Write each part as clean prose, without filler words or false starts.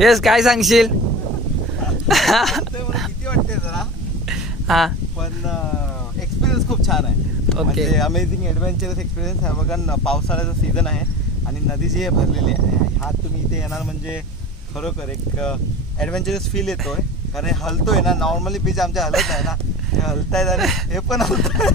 तेच काय सांगशील? भीती वाटते जरा, हा पण एक्सपिरियन्स खूप छान आहे. म्हणजे अमेझिंग ॲडव्हेंचरस एक्सपिरियन्स आहे. बघा पावसाळ्याचा सीझन आहे आणि नदी जी आहे भरलेली आहे, हा तुम्ही इथे येणार म्हणजे खरोखर एक ॲडव्हेंचरस फील येतोय. कारण हे हलतोय ना, नॉर्मली बीच आमच्या हलत आहे ना, हे हलतायत आणि हे पण हलतंय.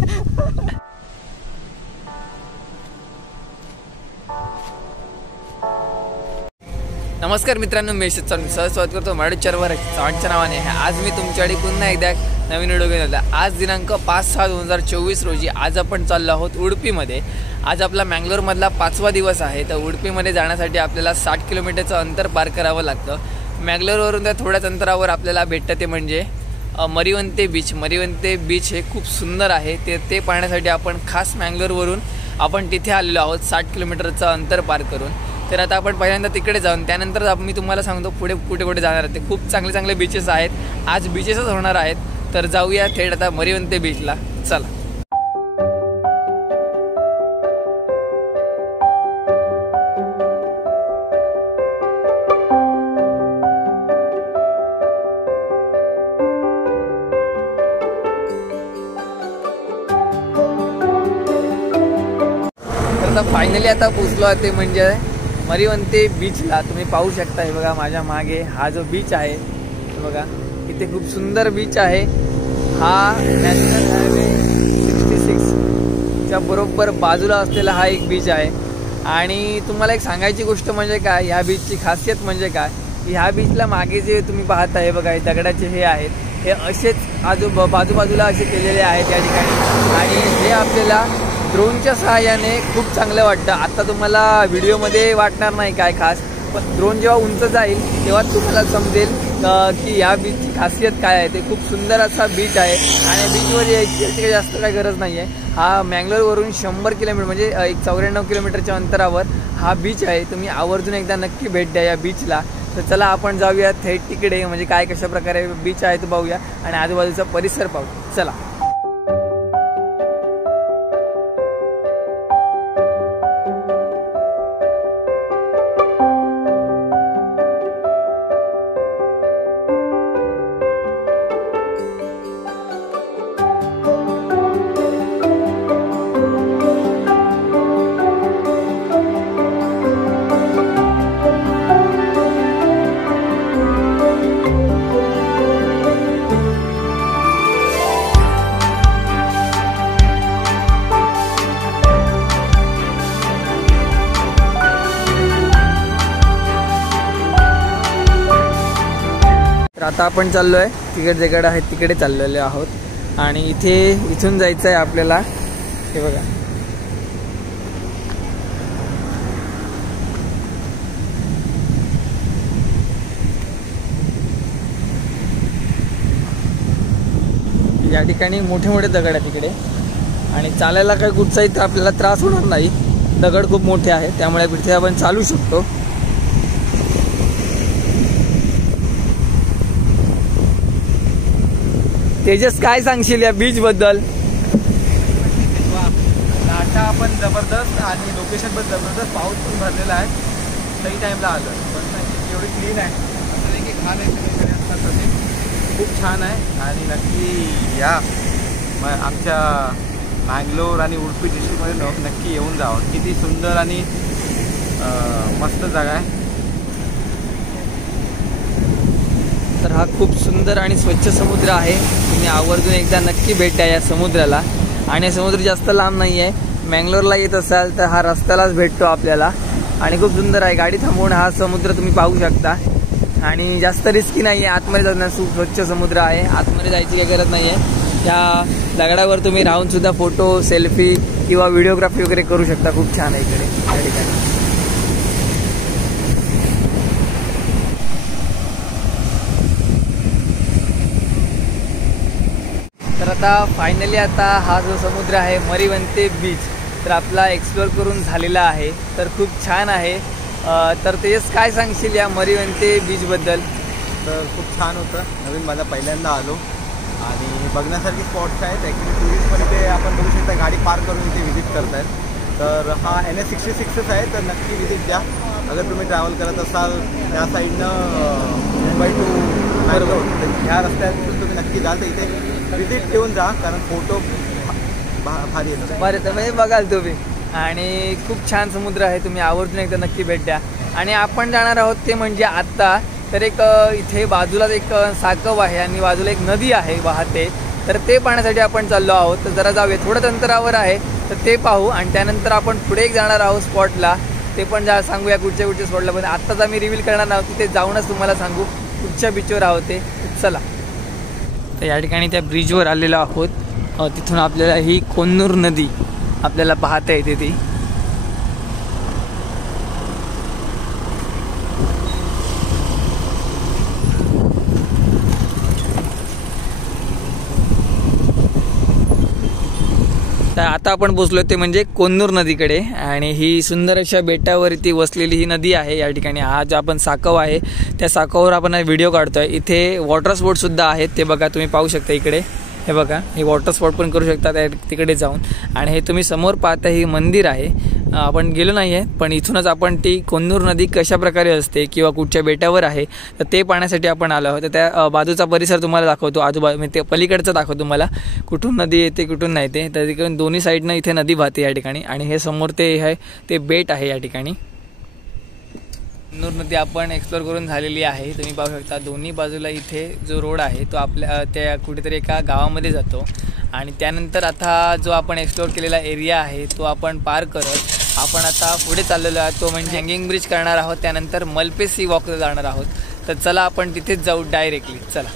नमस्कार मित्रांनो, मी स्वागत करतो मराठी चरवर चांटच्या नावाने. आज मी तुमच्याकडे पुन्हा एकदा नवीन व्हिडिओ घेऊन आलो. आज दिनांक 5/6/2024 रोजी आज आपण चाललो आहोत उडुपीमध्ये. आज आपला मँगलोरमधला 5वा दिवस आहे. तर उडुपीमध्ये जाण्यासाठी आपल्याला 60 किलोमीटरचं अंतर पार करावं लागतं. मँगलोरवरून त्या थोड्याच अंतरावर आपल्याला भेटतं ते म्हणजे मरिवंते बीच. मरिवंते बीच हे खूप सुंदर आहे. ते पाहण्यासाठी आपण खास मँगलोरवरून आपण तिथे आलेलो आहोत 60 किलोमीटरचं अंतर पार करून. तर आता आपण पहिल्यांदा तिकडे जाऊन त्यानंतर मी तुम्हाला सांगतो पुढे कुठे कुठे जाणार आहे. ते खूप चांगले चांगले बीचेस आहेत. आज बीचेसच होणार आहेत. तर जाऊया थेट आता मरिवंते बीचला. चला. तर फायनली आता पोचलो आहे ते म्हणजे मरिवंते बीचला. तुम्ही पाहू शकता, हे बघा माझ्या मागे हा जो बीच आहे, हे बघा इथे खूप सुंदर बीच आहे. हा नॅशनल हायवे 66 च्या बरोबर बाजूला असलेला हा एक बीच आहे. आणि तुम्हाला एक सांगायची गोष्ट म्हणजे काय, ह्या बीचची खासियत म्हणजे काय, की ह्या बीचला मागे जे तुम्ही पाहता हे बघा, हे दगडाचे हे आहेत, हे असेच बाजूबाजूला असे केलेले आहेत या ठिकाणी. आणि हे आपल्याला ड्रोनच्या सहाय्याने खूप चांगलं वाटतं. आता तुम्हाला व्हिडिओमध्ये वाटणार नाही काय खास, पण ड्रोन जेव्हा उंच जाईल तेव्हा तुम्हाला समजेल की या बीचची खासियत काय आहे. ते खूप सुंदर असा बीच आहे आणि बीचवर यायची काही जास्त काही गरज नाही आहे. हा मँगलोरवरून 100 किलोमीटर म्हणजे 94 किलोमीटरच्या अंतरावर हा बीच आहे. तुम्ही आवर्जून एकदा नक्की भेट द्या या बीचला. तर चला आपण जाऊया थेट तिकडे, म्हणजे काय कशा प्रकारे बीच आहे तो पाहूया आणि आजूबाजूचा परिसर पाहू. चला. आता आपण चाललो आहे तिकडे आहे तिकडे चाललेलो आहोत आणि इथून जायचं आहे आपल्याला. हे बघा, या ठिकाणी मोठे मोठे दगड आहे तिकडे आणि चालायला काही कुठचाही आपल्याला त्रास होणार नाही. दगड खूप मोठे आहेत त्यामुळे तिथे आपण चालू शकतो. तेजस, काय सांगशील या बीच बद्दल? लाटा आपण जबरदस्त आणि लोकेशन पण जबरदस्त. पाऊस पण भरलेला आहे. सही टाईमला आलं पण एवढी क्लीन आहे. असं नाही की घाण आहे सगळीकडे असतात तसे. खूप छान आहे आणि नक्की या आमच्या मँगलोर आणि उडुपी डिस्ट्रिक्टमध्ये नक्की येऊन जावं. किती सुंदर आणि मस्त जागा आहे. तर हा खूप सुंदर आणि स्वच्छ समुद्र आहे. तुम्ही आवर्जून एकदा नक्की भेट द्या या समुद्राला. आणि समुद्र जास्त लांब नाही आहे. मँगलोरला येत असाल तर हा रस्त्यालाच भेटतो आपल्याला आणि खूप सुंदर आहे. गाडी थांबवून हा समुद्र तुम्ही पाहू शकता आणि जास्त रिस्की नाही आहे. आतमध्ये जाताना स्वच्छ समुद्र आहे. आतमध्ये जायची काही गरज नाही आहे. त्या दगडावर तुम्ही राहून सुद्धा फोटो, सेल्फी किंवा व्हिडिओग्राफी वगैरे करू शकता. खूप छान आहे इकडे या ठिकाणी. तर आता फायनली हा जो समुद्र आहे मरिवंते बीच, तर आपला एक्सप्लोअर करून झालेला आहे. तर खूप छान आहे. तर तेच काय सांगशील या मरिवंते बीचबद्दल? तर खूप छान होतं. नवीन माझा पहिल्यांदा आलो आणि बघण्यासारखी स्पॉट्स आहेत. ॲक्च्युली टुरिस्ट पण इथे आपण बघू शकता गाडी पार्क करून इथे व्हिजिट करत आहेत. तर हा NH66 आहे, तर नक्की व्हिजिट द्या. अगर तुम्ही ट्रॅव्हल करत असाल त्या साईडनं मुंबई टू मँगलोर तर ह्या रस्त्यातून तुम्ही नक्की जाल. तर इथे विजिट ठेवून जा कारण फोटो भारी येतात. बरं तर म्हणजे बघाल तुम्ही आणि खूप छान समुद्र आहे. तुम्ही आवर्जून एकदा नक्की भेट द्या. आणि आपण जाणार आहोत ते म्हणजे आत्ता तर एक इथे बाजूलाच एक साकव आहे आणि बाजूला एक नदी आहे वाहते. तर ते पाहण्यासाठी आपण चाललो आहोत. तर जरा जाऊया, थोडंच अंतरावर आहे तर ते पाहू आणि त्यानंतर आपण पुढे एक जाणार आहोत स्पॉटला. ते पण सांगूया कुठच्या स्पॉटला. पण आत्ताच आम्ही रिव्हील करणार आहोत, तिथे जाऊनच तुम्हाला सांगू कुठच्या बीचवर आहोत ते. चला, तर या ठिकाणी त्या ब्रिजवर आलेलो आहोत. तिथून आपल्याला ही कोन्नूर नदी आपल्याला पाहता येते ती. तर आता आपण पोचलो ते म्हणजे कोन्नूर नदीकडे आणि ही सुंदर अशा बेटावरती वसलेली ही नदी आहे. या ठिकाणी हा जो आपण साकव आहे त्या साकवावर आपण व्हिडिओ काढतोय. इथे वॉटर स्पोर्ट सुद्धा आहेत, ते बघा तुम्ही पाहू शकता इकडे. हे बघा, हे वॉटर स्पोर्ट पण करू शकता तिकडे जाऊन. आणि हे तुम्ही समोर पाहता ही मंदिर आहे. आपण गेलो नाही आहे पण इथूनच आपण ती कोन्नूर नदी कशा प्रकारे असते किंवा कुठच्या बेटावर आहे तर ते पाहण्यासाठी आपण आलो आहोत. तर त्या बाजूचा परिसर तुम्हाला दाखवतो, आजूबाजू ते पलीकडचं दाखवतो तुम्हाला कुठून नदी येते कुठून नाही ते. तर तिकडून दोन्ही साईडनं इथे नदी वाहते या ठिकाणी. आणि हे समोर ते आहे ते बेट आहे या ठिकाणी. कोन्नूर नदी आपण एक्सप्लोर करून झालेली आहे. तुम्ही पाहू शकता दोन्ही बाजूला इथे जो रोड आहे तो आपल्या त्या कुठेतरी एका गावामध्ये जातो. आणि त्यानंतर आता जो आपण एक्सप्लोर केलेला एरिया आहे तो आपण पार करत आपण आता पुढे चाललेलो आहे, तो म्हणजे हँगिंग ब्रिज करणार आहोत. त्यानंतर मलपे सी वॉकला जाणार आहोत. तर चला आपण तिथेच जाऊ डायरेक्टली. चला,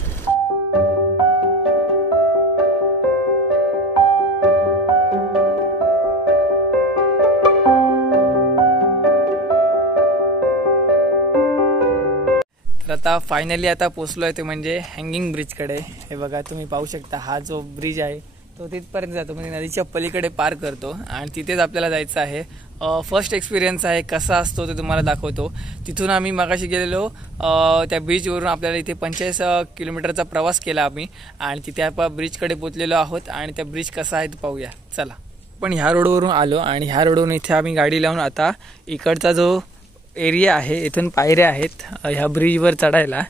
तर आता फायनली आता पोचलो आहे ते म्हणजे हँगिंग ब्रिजकडे. हे बघा तुम्ही पाहू शकता हा जो ब्रिज आहे तो तिथपर्यंत जातो, म्हणजे नदीच्या पलीकडे पार करतो आणि तिथेच आपल्याला जायचं आहे. फर्स्ट एक्सपिरियन्स आहे, कसा असतो ते तुम्हाला दाखवतो. तिथून आम्ही मगाशी गेलेलो त्या ब्रिजवरून आपल्याला इथे 45 किलोमीटरचा प्रवास केला आम्ही आणि तिथे आपण ब्रिजकडे पोचलेलो आहोत. आणि त्या ब्रिज कसा आहे ते पाहूया. चला, पण ह्या रोडवरून आलो आणि ह्या रोडवरून इथे आम्ही गाडी लावून आता इकडचा जो एरिया आहे इथून पायऱ्या आहेत ह्या ब्रिजवर चढायला.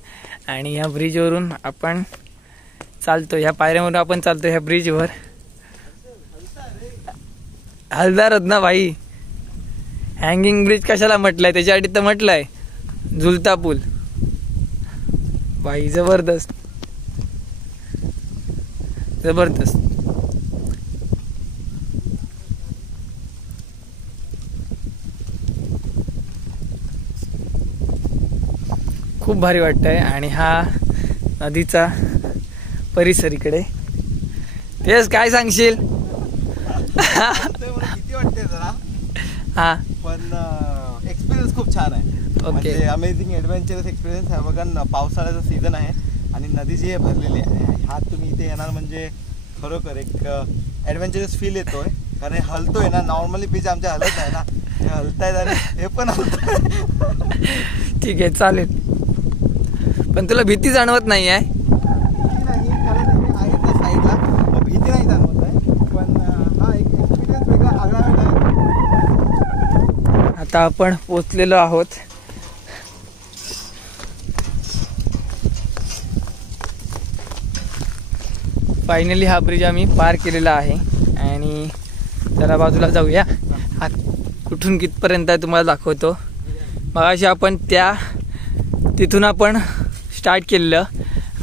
आणि ह्या ब्रिजवरून आपण चालतो, ह्या पायऱ्यावरून आपण चालतो ह्या ब्रिजवर. हलदारच ना भाई, हँगिंग ब्रिज कशाला म्हटलंय, त्याच्यासाठी तर म्हटलंय झुलता पूल. भाई जबरदस्त जबरदस्त. खूप भारी वाटतंय. आणि हा नदीचा परिसर इकडे. तेच काय सांगशील? किती वाटते जरा, हा पण एक्सपिरियन्स खूप छान आहे. ओके, अमेझिंग ॲडव्हेंचरस एक्सपिरियन्स आहे. बघा पावसाळ्याचा सीझन आहे आणि नदी जी आहे भरलेली आहे. ह्यात तुम्ही इथे येणार म्हणजे खरोखर एक ॲडव्हेंचरस फील येतोय. कारण हे हलतोय ना, नॉर्मली बीच आमच्या हलत आहे ना, हे हलतायत आणि हे पण हलतंय. ठीक आहे चालेल, पण तुला भीती जाणवत नाही आहे? भीती नाही जाणवत आहे, पण हा एक एक्सपिरियन्स वेगळा आगळा आहे. आता आपण पोचलेलो आहोत. फायनली हा ब्रिज आम्ही पार केलेला आहे. आणि जरा बाजूला जाऊया, हा कुठून कितपर्यंत आहे तुम्हाला दाखवतो. मगाशी आपण तिथून आपण स्टार्ट केलेलं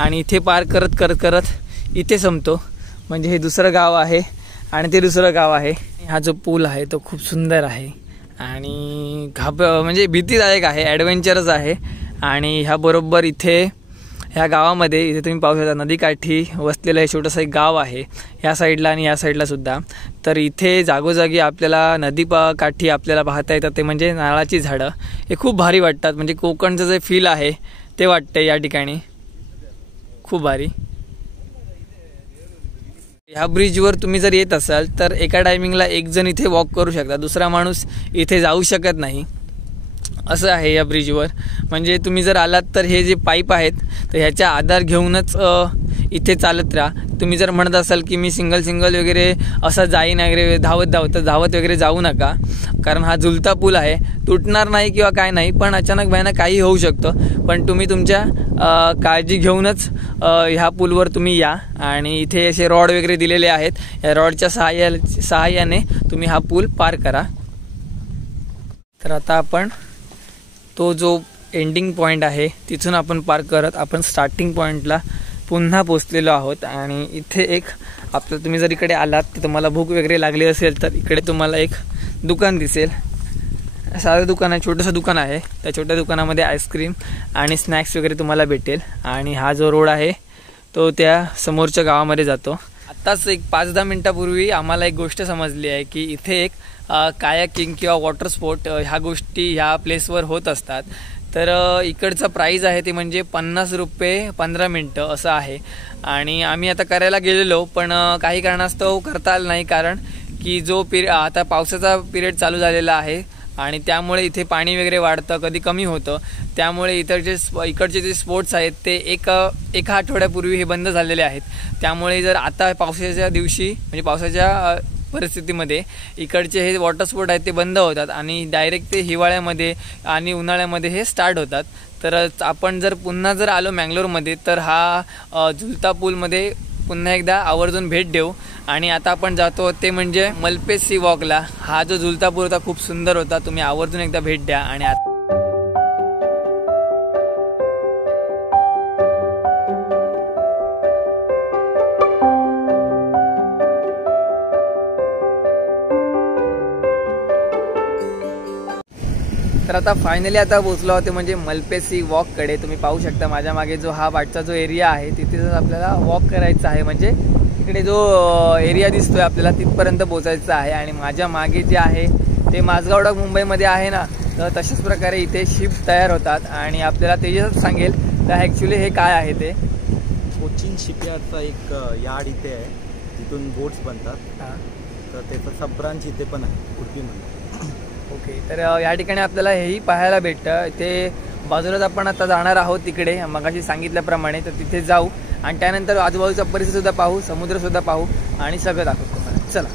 आणि इथे पार करत करत करत इथे संपतो. म्हणजे हे दुसरं गाव आहे आणि ते दुसरं गाव आहे. हा जो पूल आहे तो खूप सुंदर आहे आणि म्हणजे भीतीदायक आहे, ॲडव्हेंचरस आहे. आणि ह्या बरोबर इथे ह्या गावामध्ये इथे तुम्ही पाहू शकता नदीकाठी वसलेलं हे छोटंसं एक गाव आहे ह्या साईडला आणि ह्या साईडला सुद्धा. तर इथे जागोजागी आपल्याला नदी काठी आपल्याला पाहता येतात ते म्हणजे नारळाची झाडं. हे खूप भारी वाटतात, म्हणजे कोकणचं जे फील आहे ते वाटतं या ठिकाणी. खूप भारी. ह्या ब्रिजवर तुम्ही जर येत असाल तर एका टायमिंगला एक जण इथे वॉक करू शकता, दुसरा माणूस इथे जाऊ शकत नाही, असं आहे या ब्रिजवर. म्हणजे तुम्ही जर आलात तर हे जे पाईप आहेत तर ह्याचा आधार घेऊनच इथे चालत राहा. तुम्ही जर म्हणत असाल की मी सिंगल वगैरे असं जाईन वगैरे धावत वगैरे जाऊ नका, कारण हा झुलता पूल आहे, तुटणार नाही किंवा काय नाही, पण अचानक भयानक काही होऊ शकतं. पण तुम्ही तुमच्या काळजी घेऊनच ह्या पूलवर तुम्ही या. आणि इथे असे रॉड वगैरे दिलेले आहेत, या रॉडच्या सहाय्याने तुम्ही हा पूल पार करा. तर आता आपण तो जो एंडिंग पॉईंट आहे तिथून आपण पार करत आपण स्टार्टिंग पॉईंटला पुन्हा पोचलेलो आहोत. आणि इथे एक आपलं तुम्ही जर इकडे आलात तर तुम्हाला भूक वगैरे लागली असेल तर इकडे तुम्हाला एक दुकान दिसेल. साधं दुकान आहे, छोटंसं दुकान आहे. त्या छोट्या दुकानामध्ये आईस्क्रीम आणि स्नॅक्स वगैरे तुम्हाला भेटेल. आणि हा जो रोड आहे तो त्या समोरच्या गावामध्ये जातो. आत्ताच एक 5-10 मिनटापूर्वी आम्हाला एक गोष्ट समजली आहे की इथे एक कायाकिंग किंवा वॉटर स्पोर्ट ह्या गोष्टी ह्या प्लेसवर होत असतात. तर इकडचं प्राईज आहे ते म्हणजे 50 रुपये 15 मिनटं असं आहे. आणि आम्ही आता करायला गेलेलो, पण काही कारणास्तव करता आलं नाही, कारण की जो आता पावसाचा पिरियड चालू झालेला आहे आणि त्यामुळे इथे पाणी वगैरे वाढतं, कधी कमी होतं. त्यामुळे इकडचे जे स्पोर्ट्स आहेत ते एका आठवड्यापूर्वी हे बंद झालेले आहेत. त्यामुळे जर आता पावसाच्या दिवशी म्हणजे पावसाच्या परिस्थितीमध्ये इकडचे हे वॉटर स्पोर्ट आहेत ते बंद होतात आणि डायरेक्ट ते हिवाळ्यामध्ये आणि उन्हाळ्यामध्ये हे स्टार्ट होतात. तर आपण जर पुन्हा जर आलो मँगलोरमध्ये तर हा झुलता पूलमध्ये पुन्हा एकदा आवर्जून भेट देऊ. आणि आता आपण जातो ते म्हणजे मलपेज सी वॉकला. हा जो झुलता पूल होता खूप सुंदर होता, तुम्ही आवर्जून एकदा भेट द्या. आणि तर आता फायनली आता पोचलो होते म्हणजे मलपेज सी वॉककडे. तुम्ही पाहू शकता माझ्या मागे जो हा वाटचा जो एरिया आहे तिथेच आपल्याला वॉक करायचा आहे. म्हणजे इकडे जो एरिया दिसतोय आपल्याला तिथपर्यंत पोचायचं आहे. आणि माझ्या मागे जे आहे ते माझगाव मुंबईमध्ये आहे ना, तर तशाच प्रकारे इथे शिप तयार होतात. आणि आपल्याला तेजस सांगेल तर ॲक्च्युली हे काय आहे ते. कोचिन शिपयार्डचा एक यार्ड इथे आहे, तिथून बोट्स बनतात. तर त्याचं सब ब्रांच इथे पण आहे उडपीमध्ये. ओके, तर या ठिकाणी आपल्याला हेही पाहायला भेटतं. ते बाजूलाच आपण आता जाणार आहोत तिकडे मगाशी सांगितल्याप्रमाणे. तर तिथे जाऊ आणि त्यानंतर आजूबाजूचा परिसरसुद्धा पाहू, समुद्रसुद्धा पाहू आणि सगळं दाखवतो तुम्हाला. चला,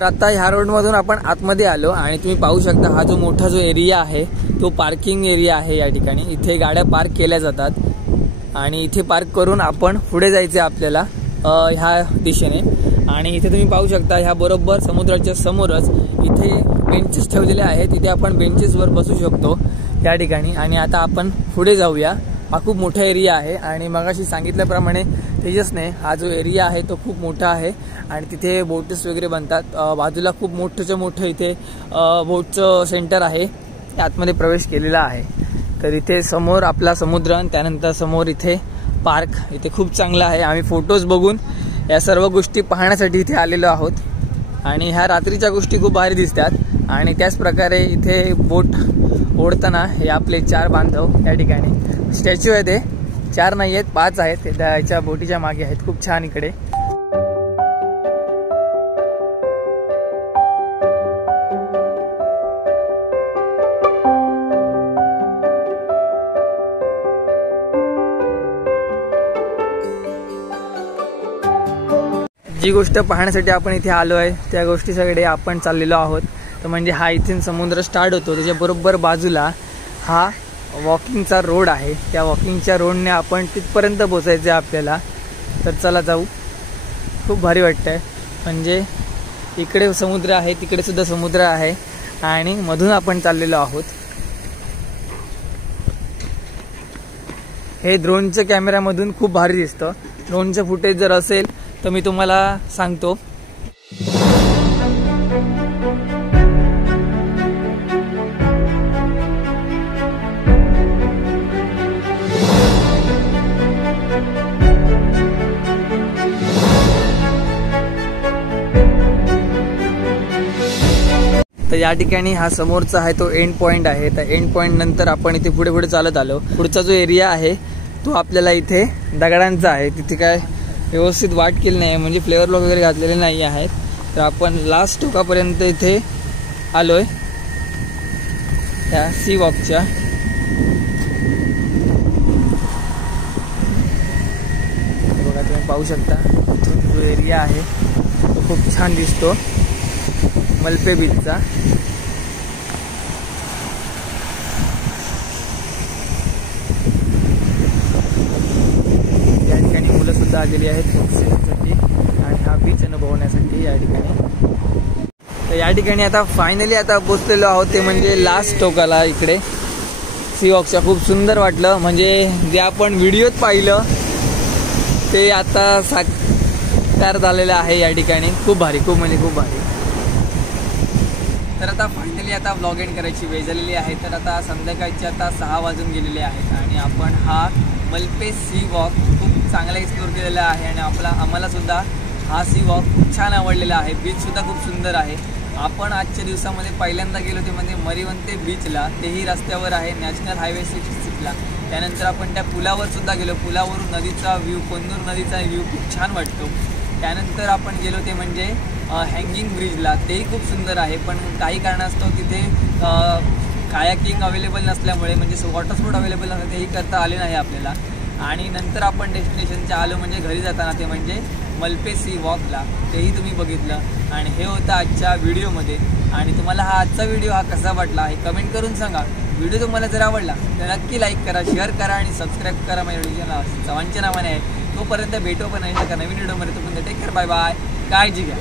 तर आता ह्या रोडमधून आपण आतमध्ये आलो आणि तुम्ही पाहू शकता हा जो मोठा जो एरिया आहे तो पार्किंग एरिया आहे. या ठिकाणी इथे गाड्या पार्क केल्या जातात आणि इथे पार्क करून आपण पुढे जायचे आपल्याला ह्या दिशेने. आणि इथे तुम्ही पाहू शकता ह्या बरोबर समुद्राच्या समोरच इथे बेंचेस ठेवलेले आहेत. इथे आपण बेंचेसवर बसू शकतो या ठिकाणी. आणि आता आपण पुढे जाऊया. हा खूप मोठा एरिया आहे आणि मगाशी सांगितल्याप्रमाणे तेजसने हा जो एरिया आहे तो खूप मोठा आहे आणि तिथे बोट्स वगैरे बनतात. बाजूला खूप मोठं इथे बोटचं सेंटर आहे, आतमध्ये प्रवेश केलेला आहे. तर इथे समोर आपला समुद्र आणि त्यानंतर समोर इथे पार्क इथे खूप चांगला आहे. आम्ही फोटोज बघून या सर्व गोष्टी पाहण्यासाठी इथे आलेलो आहोत. आणि ह्या रात्रीच्या गोष्टी खूप भारी दिसतात. आणि त्याच प्रकारे इथे बोट ओढताना हे आपले 4 बांधव या ठिकाणी स्टॅच्यू आहे. ते 4 नाही आहेत, 5 आहेत, त्याच्या बोटीच्या मागे आहेत. खूप छान इकडे. जी गोष्ट पाहण्यासाठी आपण इथे आलो आहे त्या गोष्टीसाठी आपण चाललेलो आहोत. तर म्हणजे हा इथून समुद्र स्टार्ट होतो, त्याच्याबरोबर बाजूला हा वॉकिंगचा रोड आहे. त्या वॉकिंगच्या रोडने आपण तिथपर्यंत पोचायचं आहे आपल्याला. तर चला जाऊ. खूप भारी वाटतं आहे. म्हणजे इकडे समुद्र आहे, तिकडे सुद्धा समुद्र आहे आणि मधून आपण चाललेलो आहोत. हे ड्रोनच्या कॅमेऱ्यामधून खूप भारी दिसतं. ड्रोनचं फुटेज जर असेल तर मी तुम्हाला सांगतो. तर या ठिकाणी हा समोरचा आहे तो एंड पॉइंट आहे. तर एंड पॉइंट नंतर आपण इथे पुढे पुढे चालत आलो. पुढचा जो एरिया आहे तो आपल्याला इथे दगडांचा आहे. तिथे काय व्यवस्थित वाट केली नाही, म्हणजे फ्लेवर ब्लॉक वगैरे घातलेले नाही आहेत. तर आपण लास्ट टोकापर्यंत इथे आलोय त्या सी वॉकच्या. बघा तुम्ही पाहू शकता इथून जो एरिया आहे तो खूप छान दिसतो मलपे बीचचा. या ठिकाणी मुलं सुद्धा आलेली आहेत फोटोशूटसाठी आणि हा बीच अनुभवण्यासाठी या ठिकाणी. तर या ठिकाणी आता फायनली आता पोचलेलो आहोत ते म्हणजे लास्ट टोकाला इकडे सी वॉकच्या. खूप सुंदर वाटलं, म्हणजे जे आपण व्हिडिओत पाहिलं ते आता साकार झालेलं आहे या ठिकाणी. खूप भारी, खूप म्हणजे खूप भारी. तर आता फायनली आता व्लॉग एंड करायची वेळ झालेली आहे. तर आता संध्याकाळचे आता 6 वाजून गेलेले आहेत आणि आपण हा मलपे सी वॉक खूप चांगला एक्सप्लोर केलेला आहे आणि आम्हाला सुद्धा हा सी वॉक खूप छान आवडलेला आहे. बीचसुद्धा खूप सुंदर आहे. आपण आजच्या दिवसामध्ये पहिल्यांदा गेलो ते म्हणजे मरिवंते बीचला, तेही रस्त्यावर आहे नॅशनल हायवे 66ला. त्यानंतर आपण त्या पुलावर सुद्धा गेलो. पुलावरून नदीचा व्ह्यू, कोंदूर नदीचा व्ह्यू खूप छान वाटतो. त्यानंतर आपण गेलो ते म्हणजे हँगिंग ब्रिजला, तेही खूप सुंदर आहे. पण काही कारणास्तव तिथे कायाकिंग अवेलेबल नसल्यामुळे म्हणजे वॉटर स्पोर्ट अवेलेबल नसतं, तेही करता आले नाही आपल्याला. आणि नंतर आपण डेस्टिनेशनच्या आलो म्हणजे घरी जाताना ते म्हणजे मलपे सी वॉकला, तेही तुम्ही बघितलं. आणि हे होतं आजच्या व्हिडिओमध्ये. आणि तुम्हाला हा आजचा व्हिडिओ हा कसा वाटला हे कमेंट करून सांगा. व्हिडिओ तुम्हाला जर आवडला तर नक्की लाईक करा, शेअर करा आणि सबस्क्राईब करा माझ्या व्हिडिओला चव्हाणच्या नावाने आहे. तोपर्यंत भेटू पण नवीन व्हिडिओमध्ये. तोपर्यंत टेक केअर, बाय बाय, काळजी घ्या.